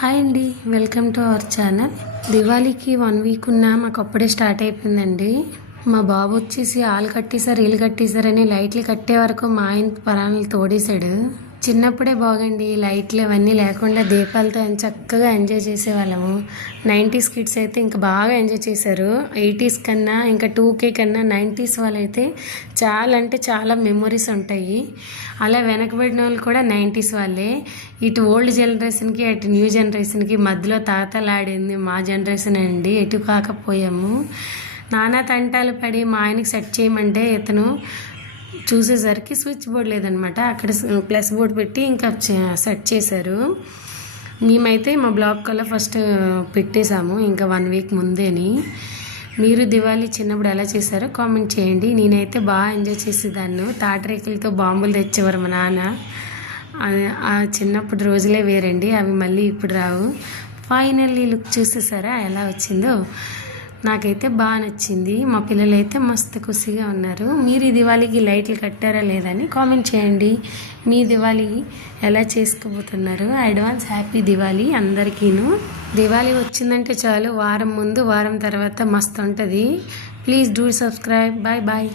Hi అండి. Welcome to our channel దివాళీకి one week ఉన్నా మాకు అప్పుడే స్టార్ట్ అయిపోయిందండి. మా బాబు వచ్చేసి ఆలు కట్టేశారు ఇల్లు కట్టేశారని లైట్లు కట్టే వరకు మా ఆయన పరాణాలు తోడేశాడు. చిన్నప్పుడే బాగండి లైట్లు ఇవన్నీ లేకుండా దీపాలతో చక్కగా ఎంజాయ్ చేసేవాళ్ళము. నైంటీస్ కిడ్స్ అయితే ఇంకా బాగా ఎంజాయ్ చేశారు. ఎయిటీస్ కన్నా ఇంకా టూ కే కన్నా నైంటీస్ వాళ్ళైతే చాలా అంటే చాలా మెమొరీస్ ఉంటాయి. అలా వెనకబడిన వాళ్ళు కూడా నైంటీస్ వాళ్ళే. ఇటు ఓల్డ్ జనరేషన్కి అటు న్యూ జనరేషన్కి మధ్యలో తాతలాడింది మా జనరేషన్ అండి. ఎటు కాకపోయాము. నానా తంటాలు పడి మా ఆయనకి సెట్ చేయమంటే ఇతను చూసేసరికి స్విచ్ బోర్డ్ లేదనమాట. అక్కడ ప్లస్ బోర్డ్ పెట్టి ఇంకా సెట్ చేశారు. మేమైతే మా బ్లాక్ కల్లా ఫస్ట్ పెట్టేశాము ఇంకా వన్ వీక్ ముందేని. మీరు దివాళీ చిన్నప్పుడు ఎలా చేశారో కామెంట్ చేయండి. నేనైతే బాగా ఎంజాయ్ చేసేదాన్ని. తాటరేకులతో బాంబులు తెచ్చేవారు మా నాన్న. ఆ- ఆ చిన్నప్పుడు రోజులే వేరండి. అవి మళ్ళీ ఇప్పుడు రావు. Finally look చూసేసారా? ఎలా వచ్చిందో? నాకైతే బాగా నచ్చింది. మా పిల్లలు అయితే మస్తు ఖుషిగా ఉన్నారు. మీరు ఈ దివాళీకి లైట్లు కట్టారా లేదని కామెంట్ చేయండి. మీ దివాళీ ఎలా చేసుకోబోతున్నారు? అడ్వాన్స్ హ్యాపీ దివాళీ అందరికీను. దివాళీ వచ్చిందంటే చాలు. వారం ముందు వారం తర్వాత మస్తు ఉంటుంది. Please do subscribe. Bye bye.